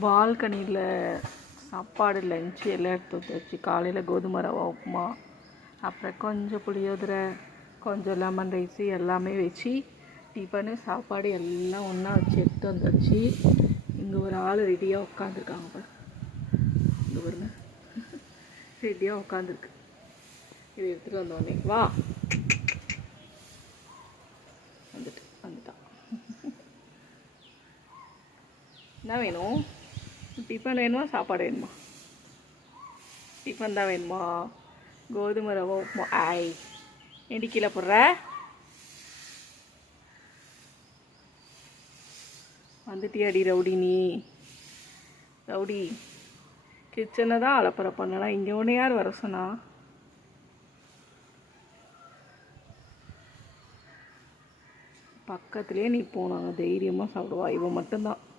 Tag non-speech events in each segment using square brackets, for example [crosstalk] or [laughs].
பால்கனியில் சாப்பாடு லஞ்சு எல்லாம் எடுத்து வச்சாச்சு காலையில் கோதுமை ரவா உப்புமா அப்புறம் கொஞ்சம் புளியோதரை கொஞ்சம் லெமன் ரைஸு எல்லாமே வச்சு டிஃபனு சாப்பாடு எல்லாம் ஒன்றா வச்சு எடுத்து வந்தாச்சு இங்கே ஒரு ஆள் ரெடியாக உட்காந்துருக்காங்க பாரு. இங்கே பாருங்க. [laughs] ரெடியாக உட்காந்துருக்கு இது எடுத்துகிட்டு வந்தோடனே வா வந்துட்டு வந்துட்டான் என்ன வேணும். டிஃபன் வேணுமா சாப்பாடு வேணுமா? டிஃபன் தான் வேணுமா? கோதுமை ரவை உப்புமா. ஆய் ஏண்டி கீழே போடுற? வந்துட்டியாடி ரவுடி நீ. ரவுடி கிச்சனை தான் அலப்பற பண்ணலாம். இங்கே ஒன்று யார் வர சொன்னா? பக்கத்துலேயே நீ போனாங்க தைரியமாக சாப்பிடுவா. இவன் மட்டும்தான்.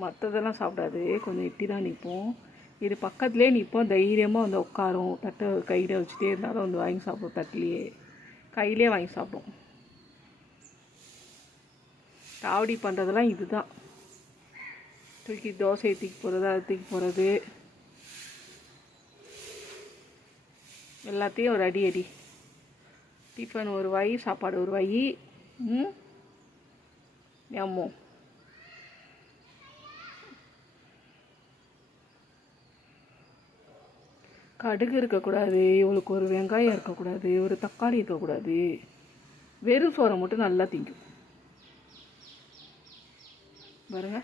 மற்றதெல்லாம் சாப்பிடாது. கொஞ்சம் இப்படி தான் நிற்போம் இது பக்கத்துலேயே நிற்போம் தைரியமாக வந்து உட்காரும். தட்டை கையில் வச்சுட்டே இருந்தாலும் வந்து வாங்கி சாப்பிடும் தட்டிலேயே. கையிலே வாங்கி சாப்பிடும் காவடி பண்ணுறதெல்லாம் இதுதான். தூக்கி தோசையை தூக்கி போகிறது அதை தூக்கி போகிறது எல்லாத்தையும் ஒரு அடி அடி. டிஃபன் ஒரு வாய் சாப்பாடு ஒரு வாய். ம்? எம்மோ கடுகு இருக்கக்கூடாது இவளுக்கு ஒரு வெங்காயம் இருக்கக்கூடாது ஒரு தக்காளி இருக்கக்கூடாது. வெறும் சோறை மட்டும் நல்லா திங்கும். பாருங்க.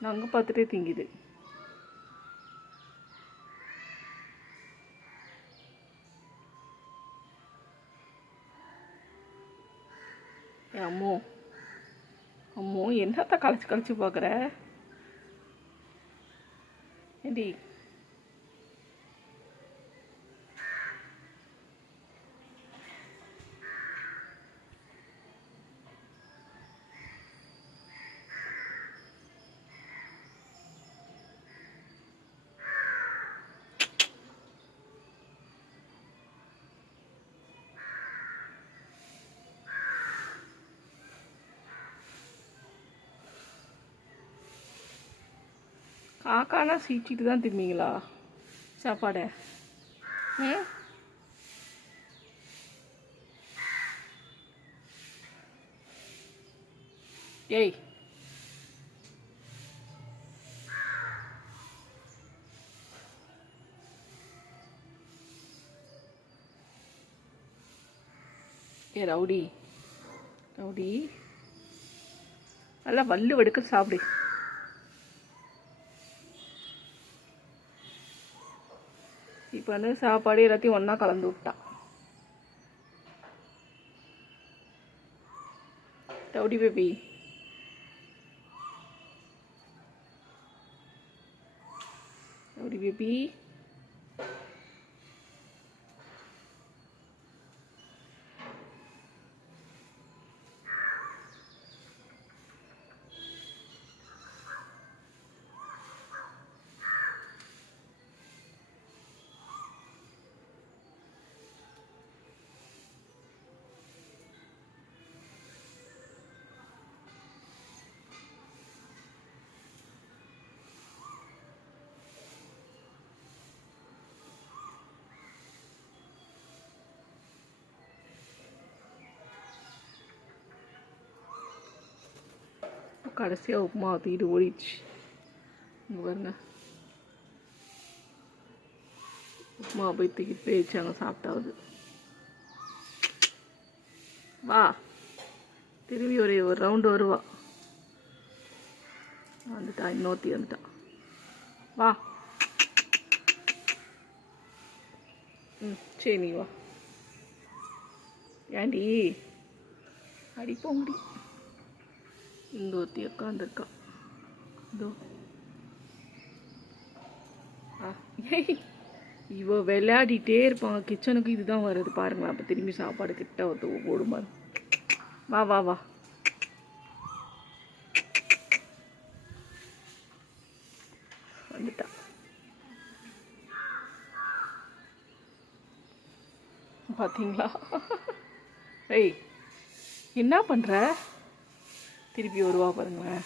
நாங்கள் பார்த்துட்டே திங்குது. அம்மோ என்னத்த களைச்சி கழிச்சு பார்க்குற? ஏண்டி காக்கானா சீச்சிட்டு தான் திம்பிங்களா சாப்பாடை? ஏய். ஏ ரவுடி. ரவுடி. நல்லா வல்லு வெடுக்க சாப்பிடு. இப்போ வந்து சாப்பாடு எல்லாத்தையும் ஒன்றா கலந்து விட்டான் டவுடி பேபி. டவுடி பேபி. கடைசியாக உப்புமா தூக்கிட்டு ஓடிடுச்சு. இங்கே பாருங்க. உப்புமா போய் தூக்கிட்டு போய் வச்சாங்க சாப்பிட்டாவது. வா. திரும்பி ஒரு ஒரு ரவுண்டு வருவா. வந்துட்டா இன்னொருத்தி வந்துட்டா. வா. ம் சரி நீ வா. ஏண்டி அடிப்போம் முடி இங்க ஒருத்தி உட்காந்துருக்கா இதோ. ஆ, ஏய் இவ விளையாடிட்டே இருப்பாங்க. கிச்சனுக்கு இதுதான் வருது பாருங்களேன் அப்போ திரும்பி சாப்பாடு கிட்ட ஒத்து பாரு. வா வா வா. வந்துட்டா பார்த்தீங்களா ஏய் என்ன பண்ணுற திருப்பி வருவா பாருங்களேன்.